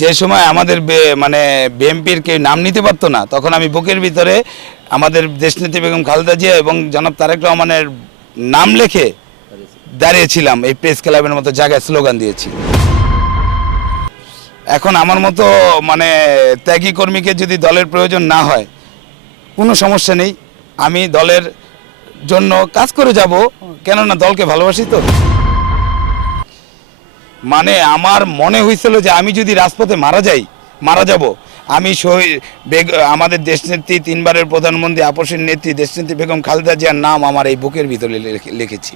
যে সময় আমাদের মানে বিএনপির কেউ নাম নিতে পারতো না, তখন আমি বুকের ভিতরে আমাদের দেশনেত্রী বেগম খালেদা জিয়া এবং জনাব তারেক রহমানের নাম লিখে দাঁড়িয়েছিলাম। এই প্রেস ক্লাবের মতো জায়গায় স্লোগান দিয়েছি। এখন আমার মতো মানে ত্যাগী কর্মীকে যদি দলের প্রয়োজন না হয়, কোনো সমস্যা নেই, আমি দলের জন্য কাজ করে যাব, কেননা দলকে ভালোবাসি তো। মানে আমার মনে হয়েছিল যে আমি যদি রাজপথে মারা যাব, আমি আমাদের দেশনেত্রী, তিনবারের প্রধানমন্ত্রী, আপসের নেত্রী দেশনেত্রী বেগম খালেদা জিয়ার নাম আমার এই বুকের ভিতরে লিখেছি।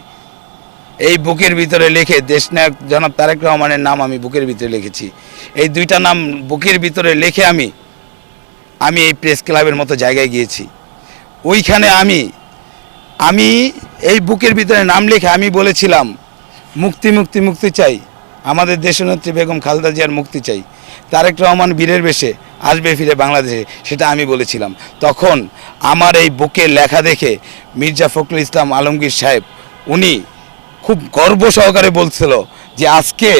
এই বুকের ভিতরে লিখে দেশনায়ক জনাব তারেক রহমানের নাম আমি বুকের ভিতরে লিখেছি। এই দুইটা নাম বুকের ভিতরে লিখে আমি এই প্রেস ক্লাবের মতো জায়গায় গিয়েছি। ওইখানে আমি এই বুকের ভিতরে নাম লিখে আমি বলেছিলাম, মুক্তি মুক্তি মুক্তি চাই, আমাদের দেশনেত্রী বেগম খালেদা জিয়ার মুক্তি চাই, তারেক রহমান বীরের বেশে আসবে ফিরে বাংলাদেশে, সেটা আমি বলেছিলাম। তখন আমার এই বুকের লেখা দেখে মির্জা ফখরুল ইসলাম আলমগীর সাহেব উনি খুব গর্ব সহকারে বলছিল যে আজকে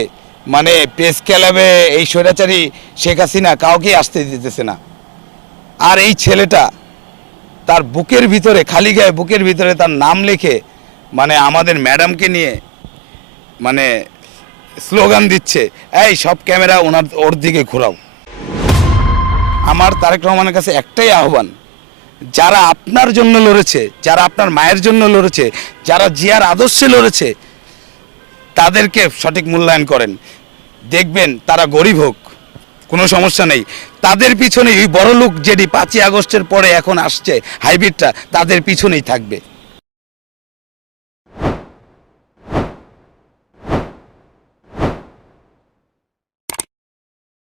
মানে প্রেস ক্লাবে এই স্বৈরাচারী শেখ হাসিনা কাউকে আসতে দিতেছে না। আর এই ছেলেটা তার বুকের ভিতরে, খালি গায়ে বুকের ভিতরে তার নাম লিখে মানে আমাদের ম্যাডামকে নিয়ে মানে স্লোগান দিচ্ছে, এই সব ক্যামেরা ওর দিকে ঘোরাও। আমার তারেক রহমানের কাছে একটাই আহ্বান, যারা আপনার জন্য লড়েছে, যারা আপনার মায়ের জন্য লড়েছে, যারা জিয়ার আদর্শে লড়েছে, তাদেরকে সঠিক মূল্যায়ন করেন। দেখবেন তারা গরিব হোক, কোনো সমস্যা নেই, তাদের পিছনে ওই বড় লোক যেটি 5ই আগস্টের পরে এখন আসছে হাইব্রিডটা, তাদের পিছনেই থাকবে।